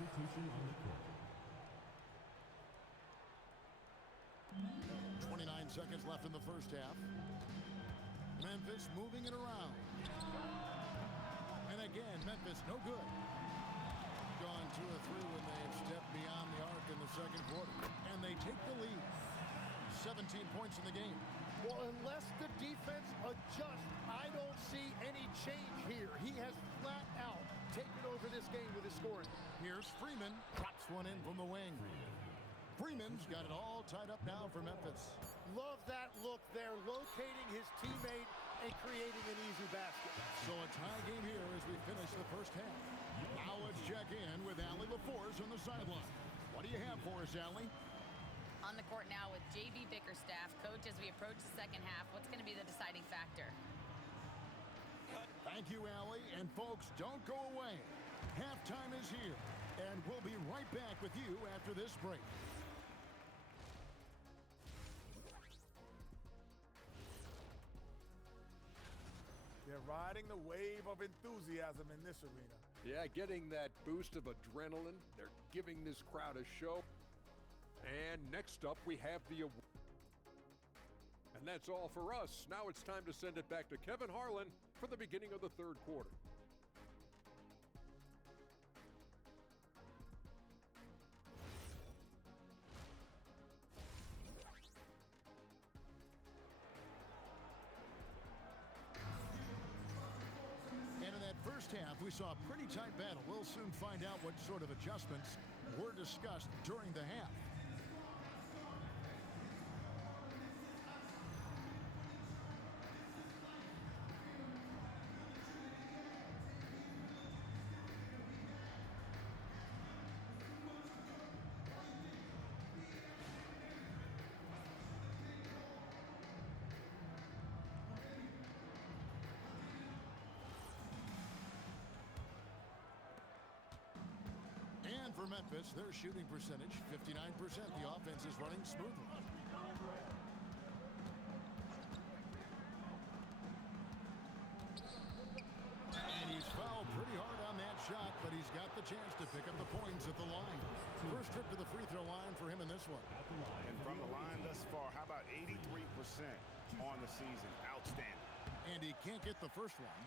Substitution on the court. 29 seconds left in the first half. Memphis moving it around. And again, Memphis no good. Gone 2 or 3 when they've stepped beyond the arc in the second quarter. And they take the lead. 17 points in the game. Well, unless the defense adjusts, I don't see any change here. He has flat out taken over this game with his scoring. Here's Freeman. Drops one in from the wing. Freeman's got it all tied up now for Memphis. Love that look there, locating his teammate and creating an easy basket. So a tie game here as we finish the first half. Now let's check in with Allie LaForce on the sideline. What do you have for us, Allie? On the court now with J.B. Bickerstaff. Coach, as we approach the second half, what's going to be the deciding factor? Thank you, Allie. And folks, don't go away. Halftime is here, and we'll be right back with you after this break. They're riding the wave of enthusiasm in this arena. Yeah, getting that boost of adrenaline. They're giving this crowd a show. And next up, we have the award. And that's all for us. Now it's time to send it back to Kevin Harlan for the beginning of the third quarter. And in that first half, we saw a pretty tight battle. We'll soon find out what sort of adjustments were discussed during the half. And for Memphis, their shooting percentage, 59%. The offense is running smoothly. And he's fouled pretty hard on that shot, but he's got the chance to pick up the points at the line. First trip to the free throw line for him in this one. And from the line thus far, how about 83% on the season? Outstanding. And he can't get the first one.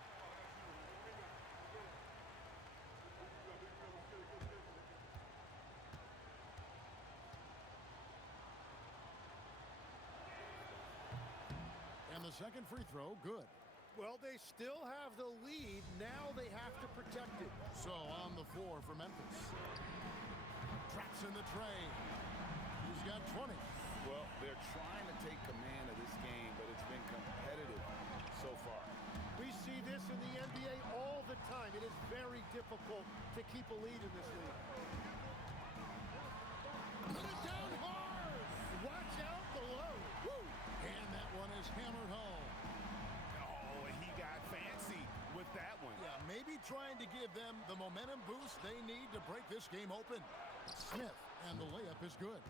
And the second free throw, good. Well, they still have the lead. Now they have to protect it. So on the floor for Memphis. Traps in the tray. He's got 20. Well, they're trying to take command of this game, but it's been competitive so far. We see this in the NBA all the time. It is very difficult to keep a lead in this league. Put it down hard. Watch out below. Woo! And that one is hammered home. Oh, and he got fancy with that one. Yeah, maybe trying to give them the momentum boost they need to break this game open. Smith, and the layup is good.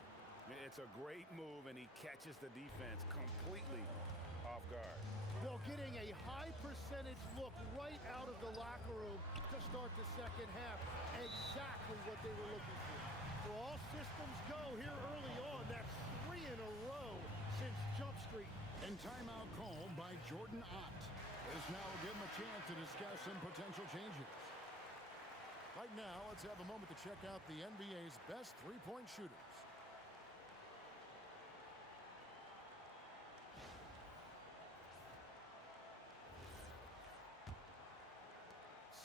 It's a great move, and he catches the defense completely off guard. Well, getting a high percentage look right out of the locker room to start the second half. Exactly what they were looking for. Well, all systems go here early on. That's 3 in a row since Jump Street. And timeout called by Jordan Ott. This now will give him a chance to discuss some potential changes. Right now, let's have a moment to check out the NBA's best three-point shooters.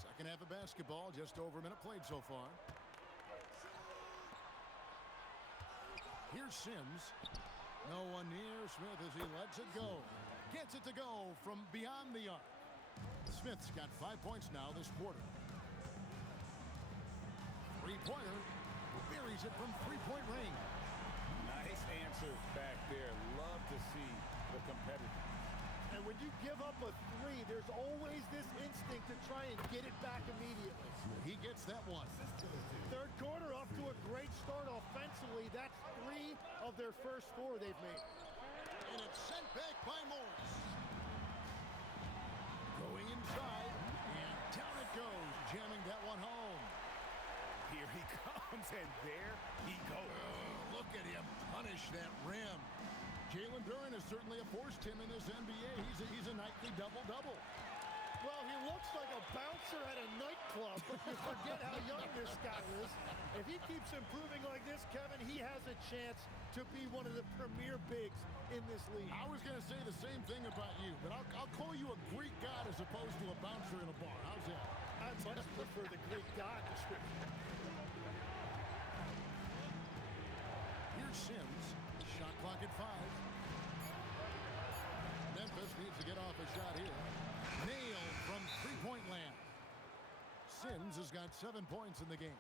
Second half of basketball, just over a minute played so far. Here's Sims. No one near Smith as he lets it go. Gets it to go from beyond the arc. Smith's got 5 points now this quarter. Three-pointer. Buries it from three-point range. Nice answer back there. Love to see the competitor. And when you give up a 3, there's always this instinct to try and get it back immediately. He gets that one. Third quarter off to a great start offensively. That's 3 of their first 4 they've made. And it's sent back by Morris. Going inside, and down it goes, jamming that one home. Here he comes, and there he goes. Look at him punish that rim. Jalen Duren has certainly forced him in this NBA. He's a nightly double-double. Well, he looks like a bouncer at a nightclub, but you forget how young this guy is. If he keeps improving like this, Kevin, he has a chance to be one of the premier bigs in this league. I was going to say the same thing about you, but I'll call you a Greek god as opposed to a bouncer in a bar. How's that? I much prefer the Greek god description. Here's Sims. Shot clock at 5. Memphis needs to get off a shot here. Nailed from three-point land. Sims has got 7 points in the game.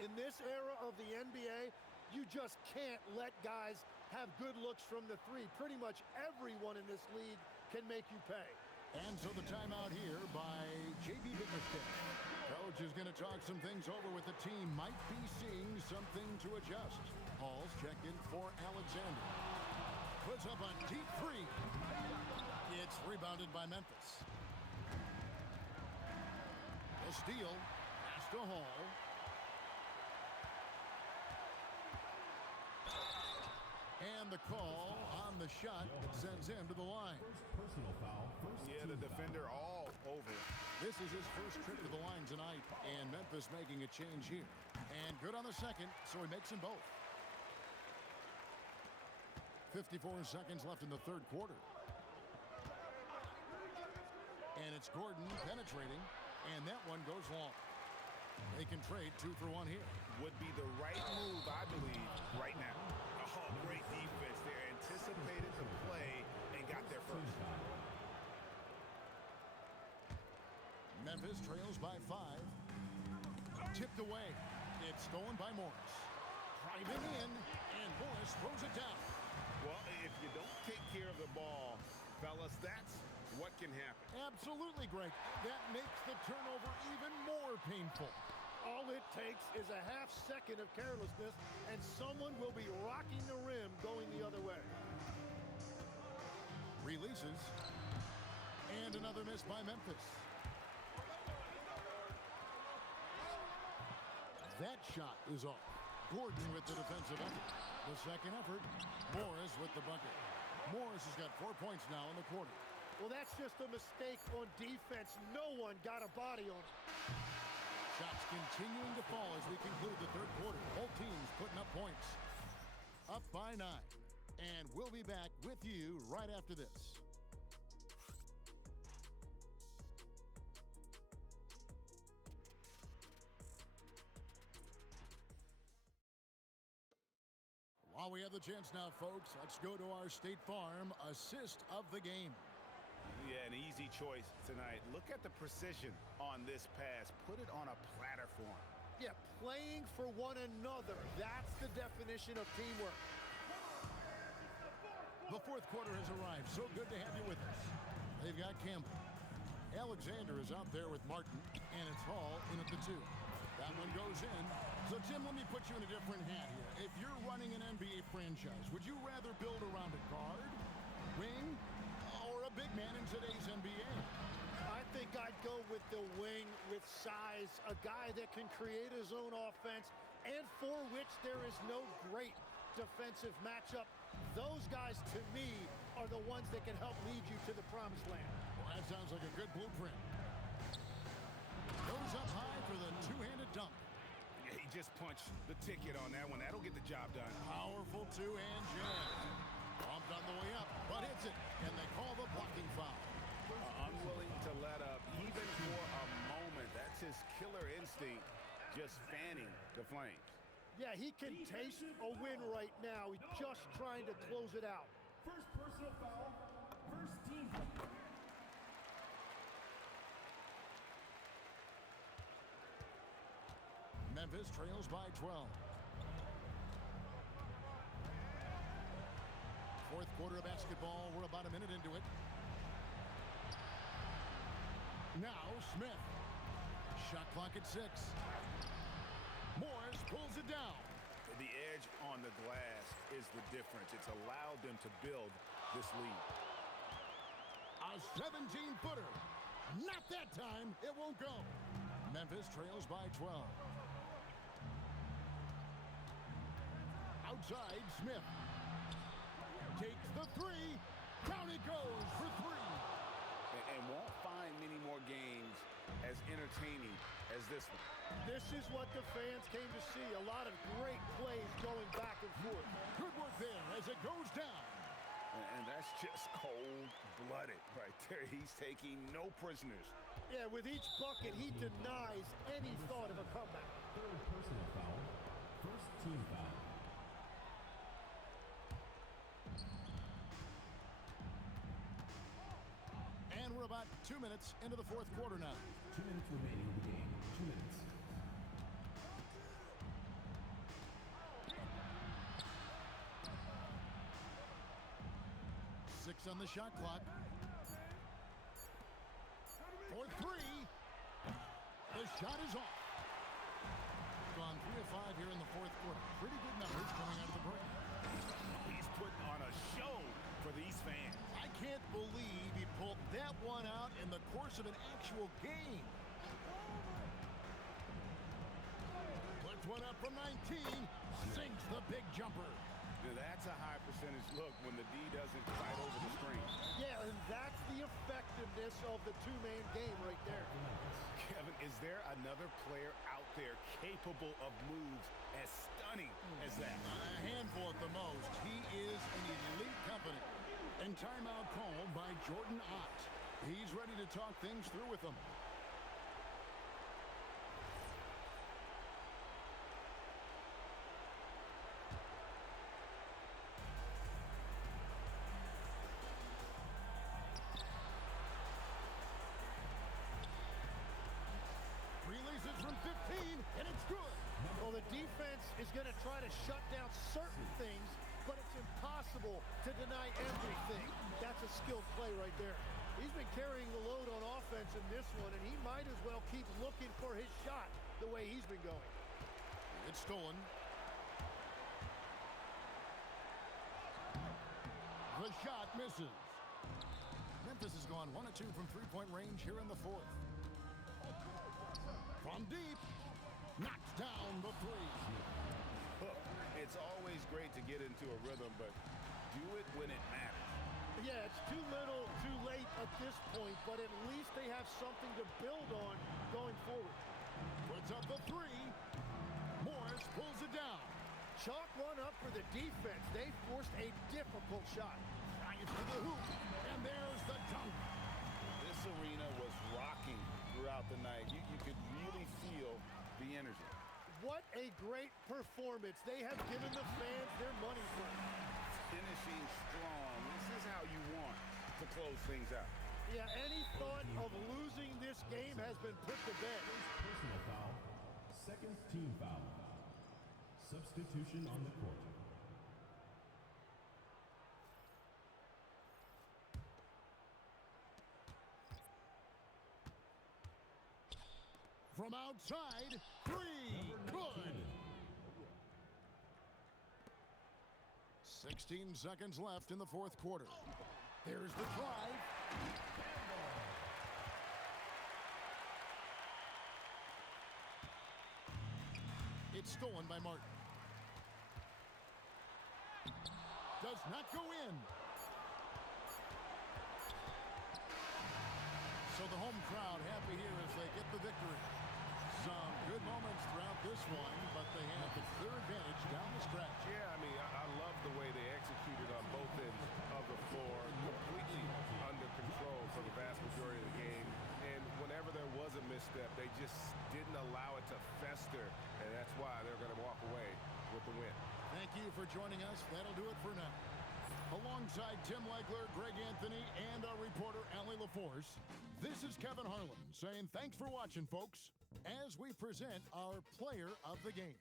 In this era of the NBA, you just can't let guys have good looks from the three. Pretty much everyone in this league can make you pay. And so the timeout here by J.B. Bickerstaff. Coach is going to talk some things over with the team. Might be seeing something to adjust. Hall's check in for Alexander. Puts up a deep three. It's rebounded by Memphis. The steal. Pass to Hall. And the call on the shot that sends him to the line. Personal foul. Yeah, the defender all over it. This is his first trip to the line tonight, and Memphis making a change here. And good on the second, so he makes them both. 54 seconds left in the third quarter. And it's Gordon penetrating, and that one goes long. They can trade 2 for 1 here. Would be the right move, I believe, right now. Oh, great defense there. Anticipated the play and got there first. Memphis trails by 5. Tipped away. It's stolen by Morris. Driving in, and Morris throws it down. Well, if you don't take care of the ball, fellas, that's what can happen. Absolutely, Greg. That makes the turnover even more painful. All it takes is a half second of carelessness, and someone will be rocking the rim going the other way. Releases. And another miss by Memphis. That shot is off. Gordon with the defensive effort. The second effort. Morris with the bucket. Morris has got 4 points now in the quarter. Well, that's just a mistake on defense. No one got a body on it. Shots continuing to fall as we conclude the third quarter. Both teams putting up points. Up by 9. And we'll be back with you right after this. While we have the chance now, folks, let's go to our State Farm assist of the game. Yeah, an easy choice tonight. Look at the precision on this pass. Put it on a platter for him. Yeah, playing for one another. That's the definition of teamwork. The fourth quarter has arrived. So good to have you with us. They've got Campbell. Alexander is out there with Martin, and it's Hall in at the 2. That one goes in. So, Tim, let me put you in a different hat here. If you're running an NBA franchise, would you rather build around a guard, wing, or a big man in today's NBA? I think I'd go with the wing with size, a guy that can create his own offense and for which there is no great defensive matchup. Those guys, to me, are the ones that can help lead you to the promised land. Well, that sounds like a good blueprint. Goes up high for the two-handed dunk. Yeah, he just punched the ticket on that one. That'll get the job done. Powerful two-hand jam. Bumped on the way up, but hits it, and they call the blocking foul. Unwilling to let up, even for a moment. That's his killer instinct, just fanning the flames. Yeah, he can taste a win right now. He's just trying to close it out. First personal foul. First team foul. Memphis trails by 12. Fourth quarter of basketball. We're about a minute into it. Now Smith. Shot clock at 6. Morris pulls it down. The edge on the glass is the difference. It's allowed them to build this lead. A 17-footer. Not that time. It won't go. Memphis trails by 12. outside. Smith takes the three. Down it goes for three. And won't find many more games as entertaining as this one. This is what the fans came to see. A lot of great plays going back and forth. Good work there as it goes down. And that's just cold-blooded right there. He's taking no prisoners. Yeah, with each bucket, he denies any thought of a comeback. Third personal foul. First team foul. And we're about 2 minutes into the fourth quarter now. 2 minutes remaining in the game. 2 minutes. Six on the shot clock. For three. The shot is off. Gone 3 of 5 here in the fourth quarter. Pretty good numbers coming out of the break. He's putting on a show for these fans. I can't believe he pulled that one out in the course of an actual game. Puts one up from 19. Sinks the big jumper. That's a high percentage look when the D doesn't fight over the screen. Yeah, and that's the effectiveness of the two-man game right there. Kevin, is there another player out there capable of moves as stunning as that? A handful at the most. He is an elite company. And timeout called by Jordan Ott. He's ready to talk things through with them. Releases from 15, and it's good. Well, the defense is going to try to shut down certain things, but it's impossible to deny everything. That's a skilled play right there. He's been carrying the load on offense in this one, and he might as well keep looking for his shot the way he's been going. It's stolen. The shot misses. Memphis has gone 1 of 2 from three-point range here in the fourth. From deep, knocks down the three. Look, it's always great to get into a rhythm, but do it when it matters. Yeah, it's too little, too late at this point, but at least they have something to build on going forward. Puts up the three. Morris pulls it down. Chalk one up for the defense. They forced a difficult shot. Drives to the hoop, and there's the dunk. This arena was rocking throughout the night. You could really feel the energy. What a great performance. They have given the fans their money's worth. Finishing strong. This is how you want to close things out. Yeah, any thought of losing this game has been put to bed. Personal foul. Second team foul. Substitution on the court. From outside, three, good. 16 seconds left in the fourth quarter. There's the drive. It's stolen by Martin. Does not go in. So the home crowd happy here as they get the victory. Some good moments throughout this one, but they have the clear advantage down the stretch. Yeah, I mean, I love the way they executed on both ends of the floor, completely under control for the vast majority of the game. And whenever there was a misstep, they just didn't allow it to fester, and that's why they're going to walk away with the win. Thank you for joining us. That'll do it for now. Alongside Tim Legler, Greg Anthony, and our reporter, Allie LaForce, this is Kevin Harlan saying thanks for watching, folks, as we present our player of the game.